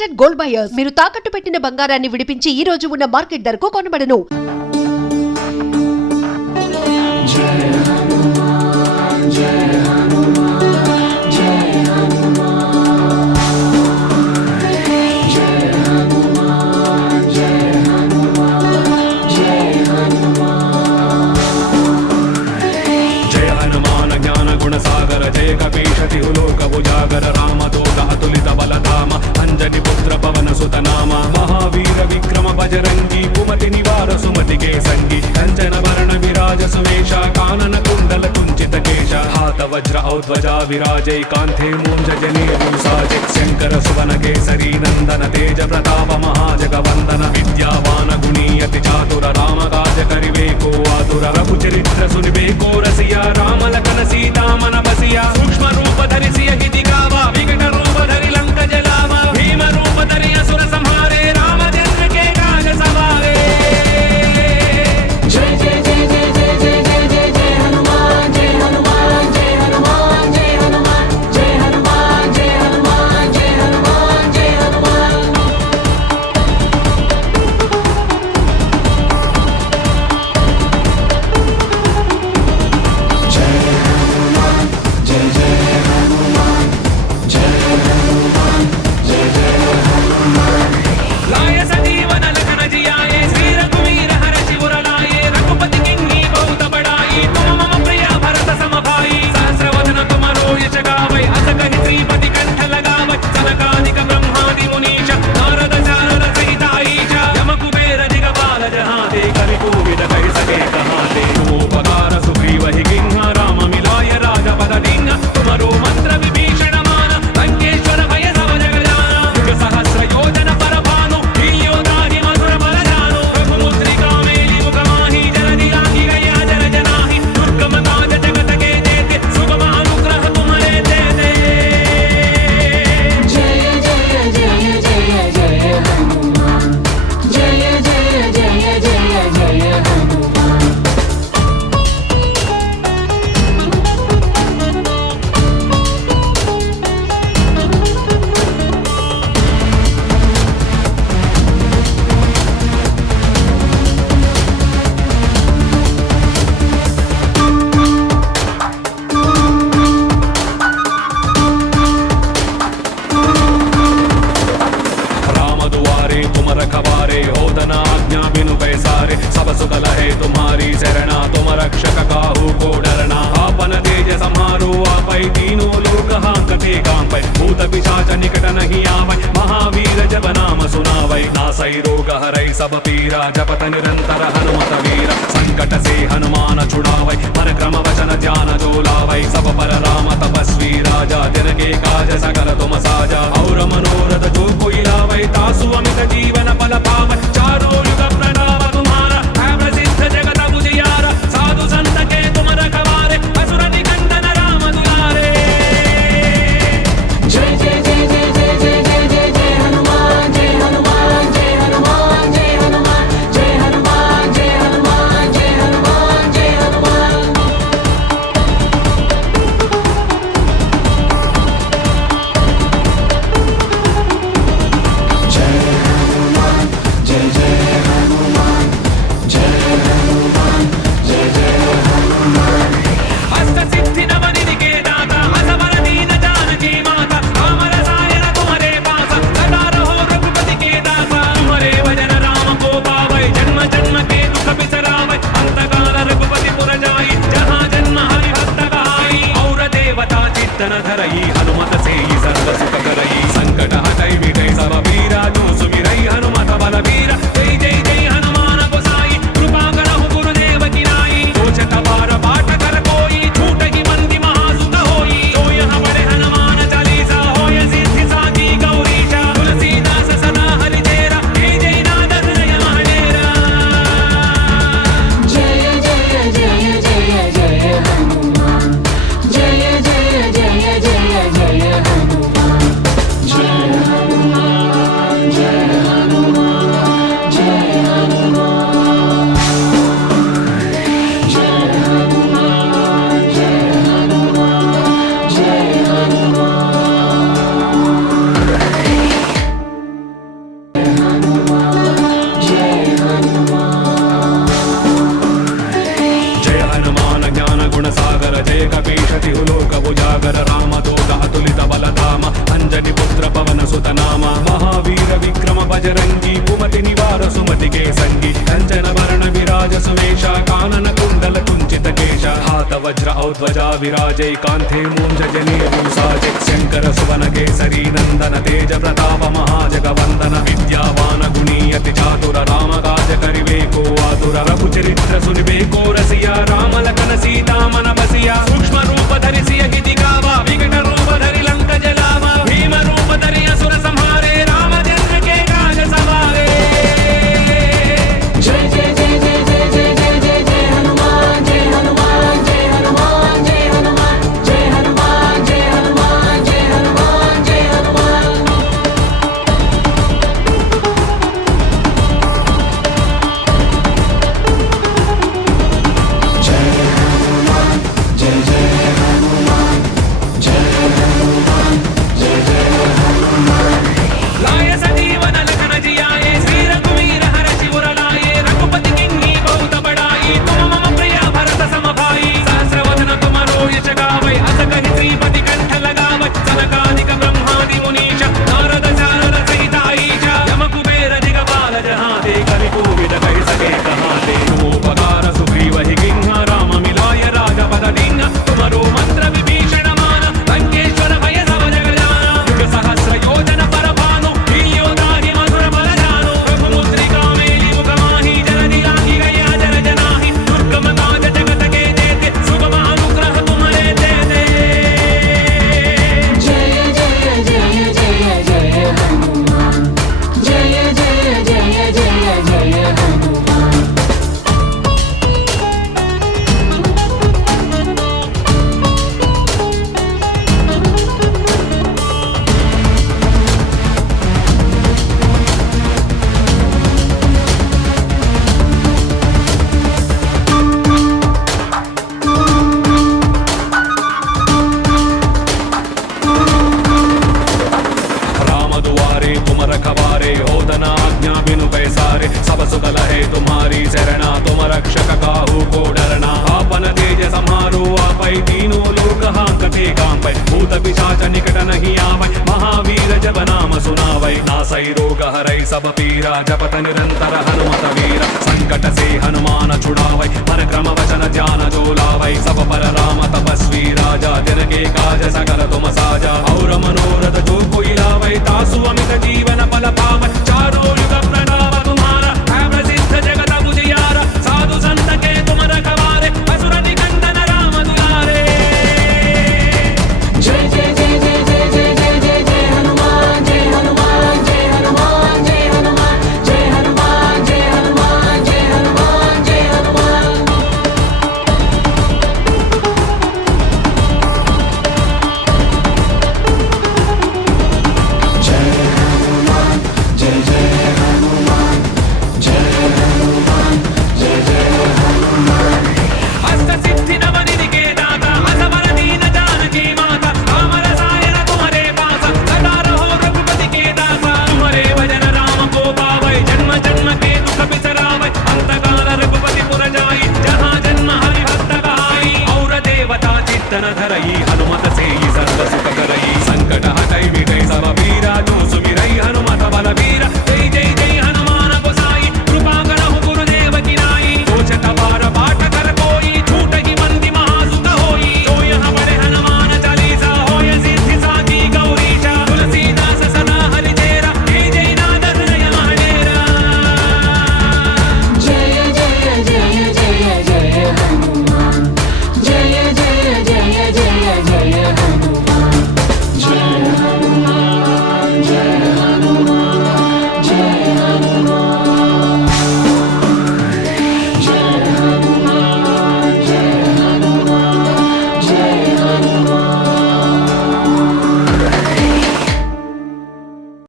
Trusted gold buyers మీరు తాకట్టు పెట్టిన బంగారాన్ని విడిపించి ఈ రోజు ఉన్న మార్కెట్ ధరకు కొనబడను. जय कपीशति लोक उजागर रामदूत अतुलित बलधाम अंजनी पुत्र पवन सुत नाम महावीर विक्रम बजरंगी कुमति निवार सुमति के संगी कंचन वरण विराज सुवेश कानन कुंडल कुंचित केश हाथ वज्र औध्वजा विराजै कांथे मूंज जनेऊ साजे शंकर सुवन केसरी नंदन तेज प्रताप महाजगवंदन विद्यावान गुणीयति चातुर राम काज करिवेको आतुर रघु चरित्र सुनिवेको रसिया राम लखन सीता मन बसिया सूक्ष्म रूप धरि हिति गावा विकट रूप धरि लंक जलावा भीम रूप धरि असुर संहारे रामचंद्र के काज सवारे जय जय जय जय जय जय जय जय जय हनुमान जय हनुमान जय हनुमान जय हनुमान जय हनुमान जय हनुमान जय हनुमान जय हनुमान लाय सजीवन लखन जियाए श्री रघुवीर हर शिवर लाए रघुपति किन्हीं बहुत बड़ाई तुम मम प्रिय भरत सम भाई सहस्र वदन तुम यश गावै अस कहि श्रीपति कंठ लगावै सनकादिक ब्रह्मादि मुनीश नारद शारद सहित ईश यम कुबेर दिगपाल जहाते कवि कोविद कहि सके कहाते उपकार सुग्रीव हि किन्हा राम मिलाय राजपद दीन्हा तुमरो मंत्र विभीषण मान लंकेश्वर भय सब जग जाना युग सहस्र योजन पर भानु योदाहि मधुर बल जानो रघुमुद्रिका मेलि मुख माहि जन दिलाहि गया जन जनाहि दुर्गम काज जगत के जेते सुगम अनुग्रह तुम्हारे देते जय जय जय जय जय हनुमान जय जय जय जय जय हनुमान राम दुआरे तुम रखवारे होदना आज्ञा बिनु पैसारे सब सुगल है तुम्हारी शरणा तुम रक्षक काहू को डरना आपन तेज समारो आपै तीनों लोक हांकते कांपै भूत पिशाच निकट नहीं आवै महावीर जब नाम सुनावै नासै रोग हरै सब पीरा जपत निरंतर हनुमत वीर संकट से हनुमान छुड़ावै परक्रम वचन ध्यान जो लावै सब पर राम तपस्वी राजा दिन के काज सकल तुम साजा और मनोरथ जो कोई लावै तासु अमित जीवन फल पावै चारों युग प्रणाम तुम्हारा है प्रसिद्ध जगत उजियारा साधु संत के तुम रखवारे असुर निकंदन राम दुलारे जय जय जय जय जय जय जय जय जय हनुमान जय हनुमान जय हनुमान जय हनुमान जय हनुमान जय हनुमान जय हनुमान जय हनुमान जय हनुमान जय सुतनाम महावीर विक्रम बजरंगी कुमति निवार सुमति के संगी कंचन वर्ण विराज सुवेश कानन कुंडल कुंचित केश हाथ वज्र औध्वजा विराजे कांथे मूंज जनेऊ साजे शंकर सुवन केसरी नंदन तेज प्रताप महाजगवंदन विद्यावान गुणीयति चातुर राम काज करिवेको आतुर रघु चरित्र सुनिवेको रसिया राम लखन सीता मन बसिया सूक्ष्म रूप धरि सियहि दिखावा विकट रूप धरि लंक जलावा भीम रूप धरि असुर संहारे रामचंद्र के काज सवारे जय जय जय जय जय जय जय जय जय हनुमान जय हनुमान जय हनुमान जय हनुमान जय हनुमान जय हनुमान जय हनुमान जय हनुमान लाय सजीवन लखन जियाए श्री रघुवीर हरषि उर लाए रघुपति किन्ही बहुत बड़ाई तुम मम प्रिय भरत सम भाई सहस्र वदन तुमरो यश गावै अस कहि श्रीपति कंठ लगावै सनकादिक ब्रह्मादि मुनीश नारद शारद सहित ईश यम कुबेर दिगपाल जहाते कवि कोविद कहि सके कहाते उपकार सुग्रीवहि किन्हा राम मिलाय राजपद दीन्हा तुमरो मंत्र विभीषण मान लंकेश्वर भय सब जग जाना युग सहस्र योजन पर भानु लील्योदाहि मधुर बल जानो रघुमुद्रिका मेलि मुख माहि जलधि लाहि गया जर जनाहि दुर्गम काज जगत के जेते सुगम अनुग्रह तुम्हारे देते जय जय जय जय जय हनुमान जय जय जय जय जय हनुमान राम दुआरे तुम रखवारे होतना आज्ञा बिनु पैसारे सब सुख लहे तुम्हारी शरणा तुम रक्षक काहू को डरना आपन तेज समारो आपै तीनों लोक हांकते कांपै भूत पिशाच निकट नहीं आवै महावीर जब नाम सुनावै नासै रोग हरै सब पीरा जपत निरंतर हनुमत वीर संकट से हनुमान छुड़ावै परक्रम वचन ध्यान जो लावै सब पर राम तपस्वी राजा दिन के काज सकल तुम साजा और मनोरथ जो कोई लावै तासु अमित जीवन फल पावै